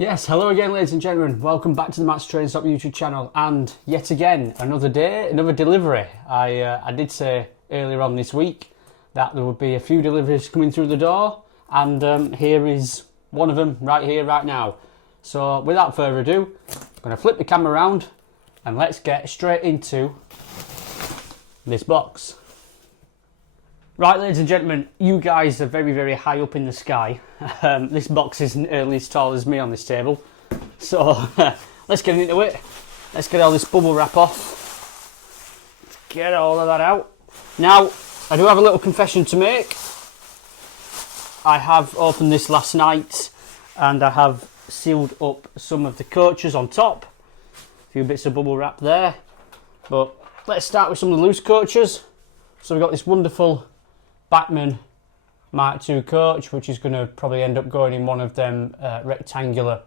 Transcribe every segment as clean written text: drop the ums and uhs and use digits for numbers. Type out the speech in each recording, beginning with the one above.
Yes, hello again ladies and gentlemen, welcome back to the Matt's Train Stop YouTube channel, and yet again, another day, another delivery. I did say earlier on this week that there would be a few deliveries coming through the door, and here is one of them right here, right now. So without further ado, I'm going to flip the camera around and let's get straight into this box. Right, ladies and gentlemen, you guys are very, very high up in the sky. This box isn't nearly as tall as me on this table. So, let's get into it. Let's get all this bubble wrap off. Let's get all of that out. Now, I do have a little confession to make. I have opened this last night and I have sealed up some of the coaches on top. A few bits of bubble wrap there. But let's start with some of the loose coaches. So we've got this wonderful Bachmann Mark II coach, which is going to probably end up going in one of them rectangular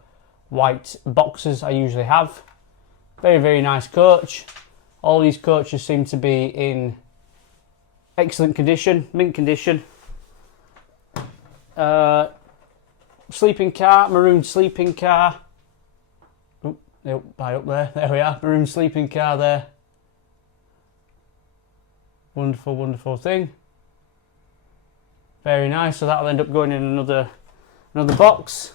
white boxes I usually have. Very, very nice coach. All these coaches seem to be in excellent condition, mint condition. Sleeping car, maroon sleeping car. Oh, by up there we are, maroon sleeping car there. Wonderful, wonderful thing. Very nice, so that'll end up going in another box.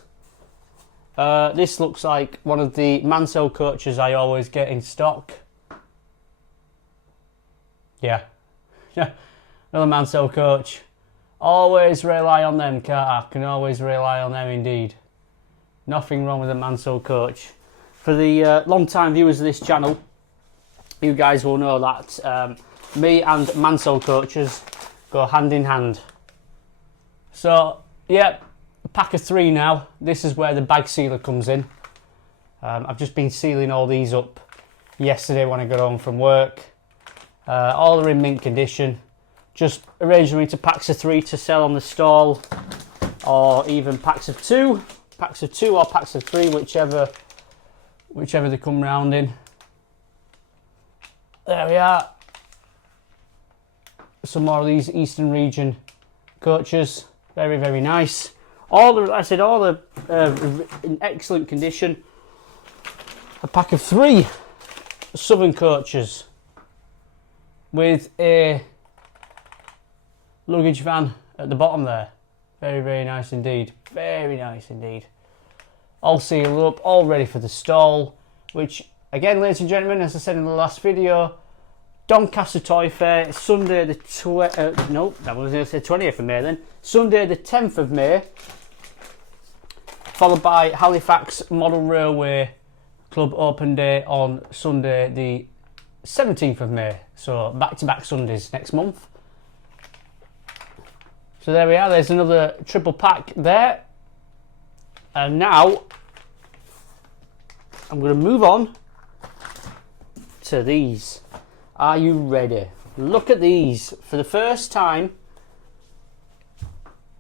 This looks like one of the Mansell coaches I always get in stock. Yeah, another Mansell coach. Always rely on them, can't I? Can always rely on them indeed. Nothing wrong with a Mansell coach. For the long-time viewers of this channel, you guys will know that me and Mansell coaches go hand in hand. So, yeah, pack of 3 now. This is where the bag sealer comes in. I've just been sealing all these up yesterday when I got home from work. All are in mint condition. Just arrange them into packs of 3 to sell on the stall, or even packs of 2 or packs of 3, whichever they come round in. There we are. Some more of these Eastern region coaches. Very, very nice. All are in excellent condition. A pack of 3 Southern coaches with a luggage van at the bottom there. Very, very nice indeed. Very nice indeed. All sealed up, all ready for the stall, which, again, ladies and gentlemen, as I said in the last video, Doncaster Toy Fair, Sunday the 20th of May then. Sunday the 10th of May, followed by Halifax Model Railway Club Open Day on Sunday the 17th of May. So back-to-back Sundays next month. So there we are, there's another triple pack there. And now, I'm going to move on to these. Are you ready? Look at these. For the first time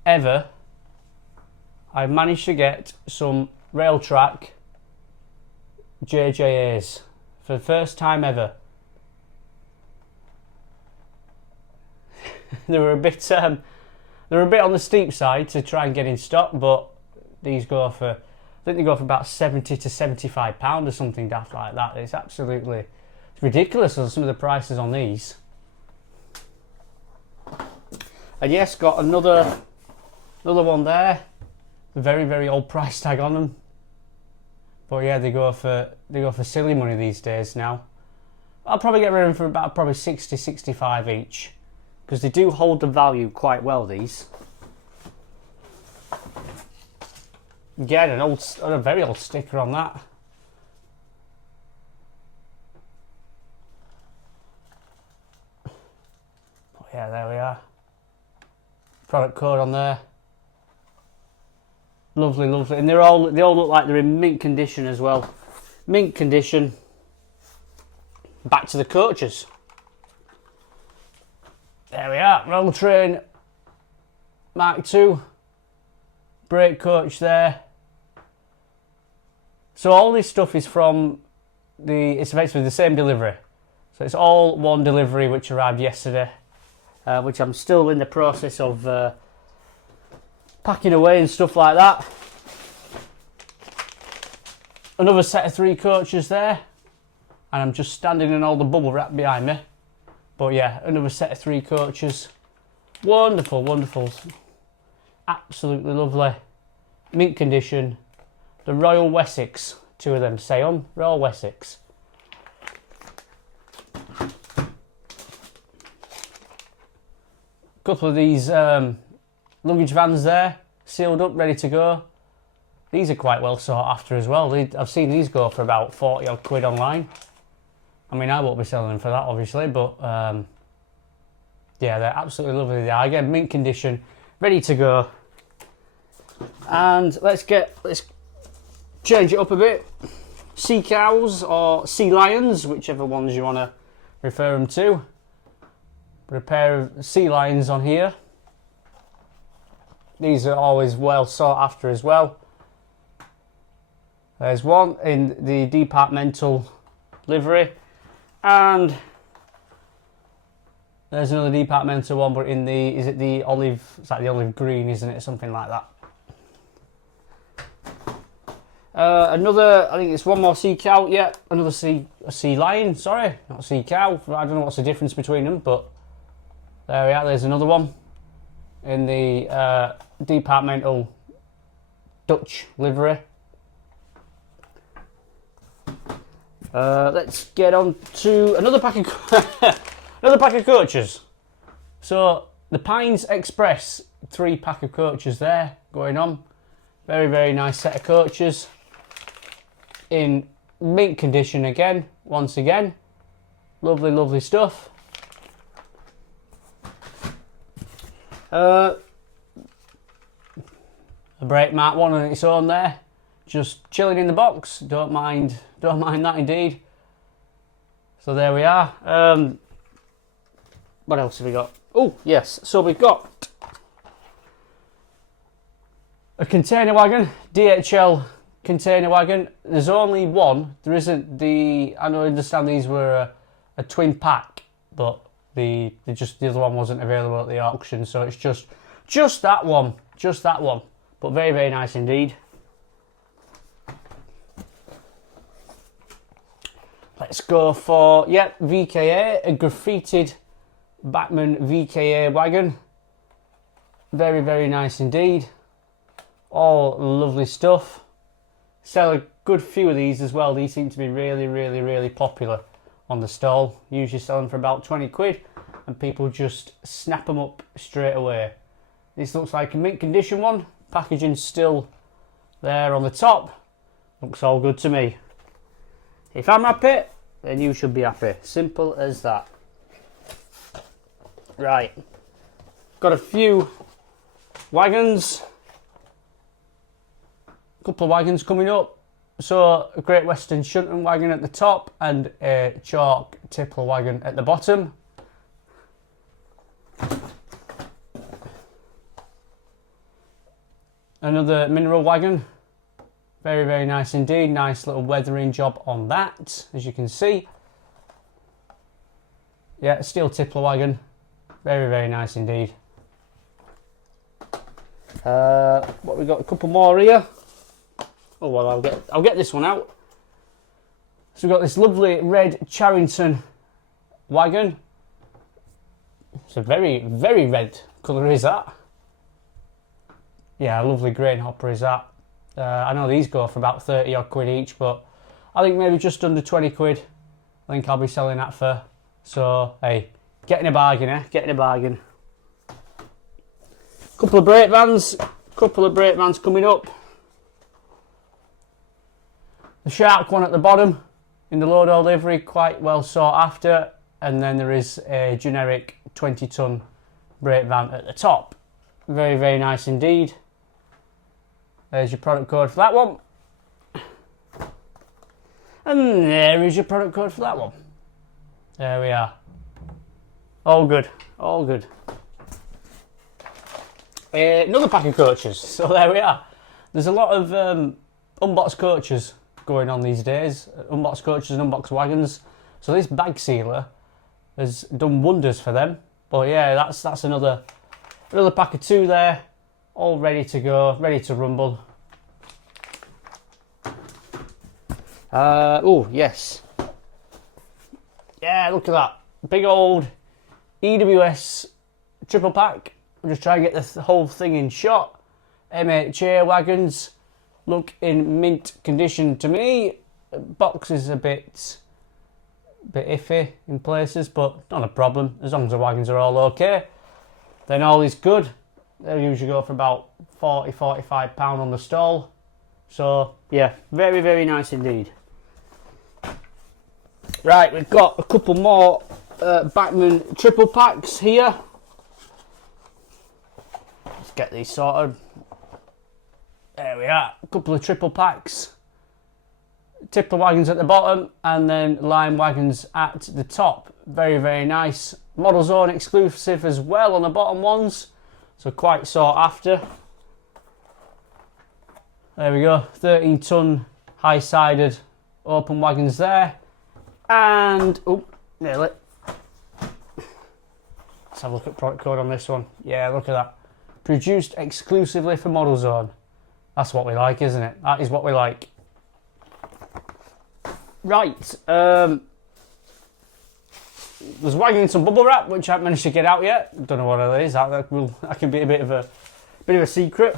ever, I've managed to get some rail track JJAs. For the first time ever. They were a bit on the steep side to try and get in stock, but these go for, I think they go for about £70 to £75 or something daft like that. It's absolutely ridiculous on some of the prices on these. And yes, got another one there. Very, very old price tag on them. But yeah, they go for silly money these days now. I'll probably get rid of them for about probably 60, 65 each, because they do hold the value quite well, these. Again, a very old sticker on that. Yeah, there we are. Product code on there. Lovely, lovely. And they all look like they're in mint condition as well. Mint condition. Back to the coaches. There we are. Roll Train Mark II. Brake coach there. So all this stuff is from it's basically the same delivery. So it's all one delivery which arrived yesterday. Which I'm still in the process of packing away and stuff like that. Another set of 3 coaches there, and I'm just standing in all the bubble wrap behind me. But yeah, another set of 3 coaches. Wonderful, wonderful. Absolutely lovely. Mint condition. The Royal Wessex. 2 of them say on. Royal Wessex. Couple of these luggage vans there. Sealed up, ready to go. These are quite well sought after as well. I've seen these go for about 40 odd quid online. I mean, I won't be selling them for that, obviously, but yeah, they're absolutely lovely. They are. Again, mint condition, ready to go. And let's change it up a bit. Sea cows or sea lions, whichever ones you want to refer them to. Put a pair of sea lions on here. These are always well sought after as well. There's one in the departmental livery, and there's another departmental one, but in the, is it the olive, it's like the olive green, isn't it? Something like that. Another, I think it's one more sea cow, yeah, another a sea lion, sorry, not sea cow. I don't know what's the difference between them, but there we are, there's another one in the departmental Dutch livery. Let's get on to another pack of coaches. So the Pines Express, 3 pack of coaches there going on. Very, very nice set of coaches in mint condition again, once again. Lovely, lovely stuff. A brake mark one on its own there, just chilling in the box. Don't mind that indeed. So there we are. What else have we got? Oh yes, so we've got a container wagon, DHL container wagon. There's only one. There isn't the. I understand these were a twin pack, but the other one wasn't available at the auction, so it's just that one, but very, very nice indeed. Let's go for, VKA, a graffitied Bachmann VKA wagon. Very, very nice indeed. All lovely stuff. Sell a good few of these as well. These seem to be really, really, really popular on the stall. Usually selling for about 20 quid, and people just snap them up straight away. This looks like a mint condition one. Packaging's still there on the top. Looks all good to me. If I'm happy, then you should be happy. Simple as that. Right. Got a few wagons. A couple of wagons coming up. So a Great Western Shunting wagon at the top and a chalk tipple wagon at the bottom. Another mineral wagon. Very, very nice indeed. Nice little weathering job on that, as you can see. Yeah, steel tippler wagon. Very, very nice indeed. What we got? A couple more here. Oh well, I'll get this one out. So we've got this lovely red Charrington wagon. It's a very, very red colour, is that? Yeah, a lovely grain hopper is that. I know these go for about 30 odd quid each, but I think maybe just under 20 quid I think I'll be selling that for. So hey, getting a bargain, eh? Getting a bargain. Couple of brake vans coming up. The Shark one at the bottom in the low door livery, quite well sought after, and then there is a generic 20-ton brake van at the top. Very, very nice indeed. There's your product code for that one. And there is your product code for that one. There we are. All good, all good. Another pack of coaches. So there we are. There's a lot of unboxed coaches going on these days. Unboxed coaches and unboxed wagons. So this bag sealer has done wonders for them. But yeah, that's another pack of 2 there. All ready to go, ready to rumble. Oh, yes. Yeah, look at that. Big old EWS triple pack. I'll just try and get the whole thing in shot. MHA wagons look in mint condition to me. Box is a bit iffy in places, but not a problem as long as the wagons are all okay. Then all is good. They usually go for about £40–45 on the stall. So yeah, very, very nice indeed. Right, we've got a couple more Bachmann triple packs here. Let's get these sorted. There we are, a couple of triple packs. Tipper wagons at the bottom and then lime wagons at the top. Very, very nice. Model Zone exclusive as well on the bottom ones. So quite sought after. There we go, 13-ton high-sided open wagons there. And, oh, nearly. Let's have a look at product code on this one. Yeah, look at that. Produced exclusively for Model Zone. That's what we like, isn't it? That is what we like. Right, there's wagon in some bubble wrap, which I haven't managed to get out yet. Don't know what it is. That can be a bit of a secret.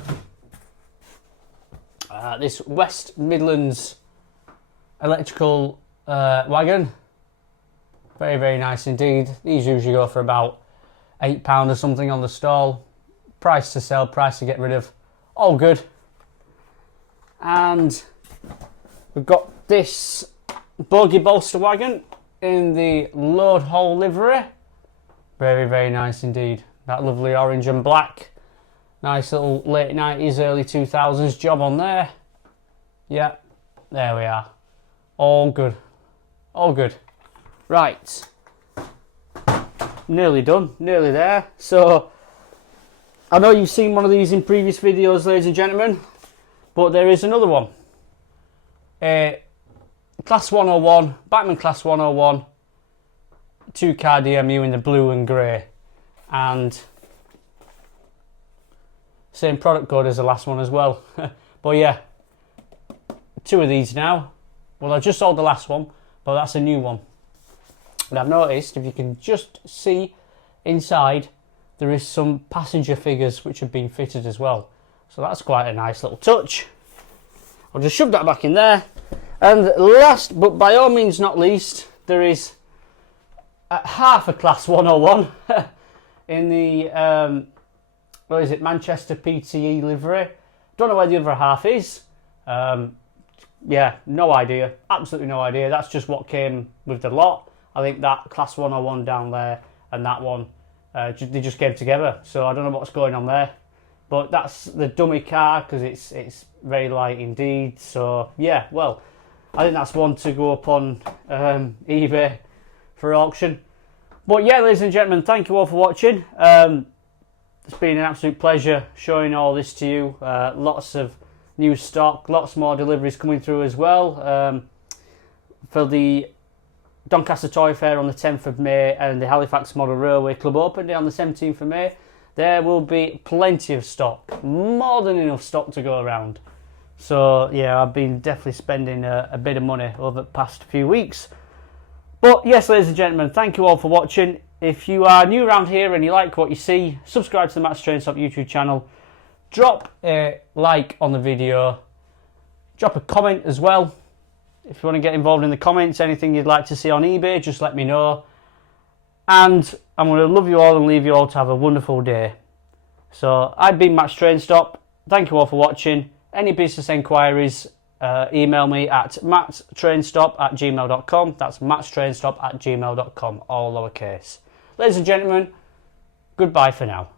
This West Midlands electrical wagon, very, very nice indeed. These usually go for about £8 or something on the stall. Price to sell, price to get rid of, all good. And we've got this bogey bolster wagon in the load hole livery. Very, very nice indeed. That lovely orange and black. Nice little late 90s, early 2000s job on there. Yeah, there we are. All good. All good. Right. Nearly done. Nearly there. So, I know you've seen one of these in previous videos, ladies and gentlemen, but there is another one. Class 101, Bachmann Class 101, 2-car DMU in the blue and grey. And same product code as the last one as well. But yeah, two of these now. Well, I just sold the last one, but that's a new one. And I've noticed, if you can just see inside, there is some passenger figures which have been fitted as well. So that's quite a nice little touch. I'll just shove that back in there. And last, but by all means not least, there is half a Class 101 in the, what is it, Manchester PTE livery. Don't know where the other half is. Yeah, no idea. Absolutely no idea. That's just what came with the lot. I think that Class 101 down there and that one, they just came together. So I don't know what's going on there. But that's the dummy car because it's very light indeed. So yeah, well, I think that's one to go up on eBay for auction. But yeah, ladies and gentlemen, thank you all for watching. It's been an absolute pleasure showing all this to you. Lots of new stock, lots more deliveries coming through as well. For the Doncaster Toy Fair on the 10th of May and the Halifax Model Railway Club Open Day on the 17th of May, there will be plenty of stock, more than enough stock to go around. So yeah, I've been definitely spending a bit of money over the past few weeks. But yes, ladies and gentlemen, thank you all for watching. If you are new around here and you like what you see, subscribe to the Matt's Train Stop YouTube channel. Drop a like on the video. Drop a comment as well. If you want to get involved in the comments, anything you'd like to see on eBay, just let me know. And I'm going to love you all and leave you all to have a wonderful day. So I've been Matt's Train Stop. Thank you all for watching. Any business enquiries, email me at matttrainstop@gmail.com. That's mattstrainstop@gmail.com, all lowercase. Ladies and gentlemen, goodbye for now.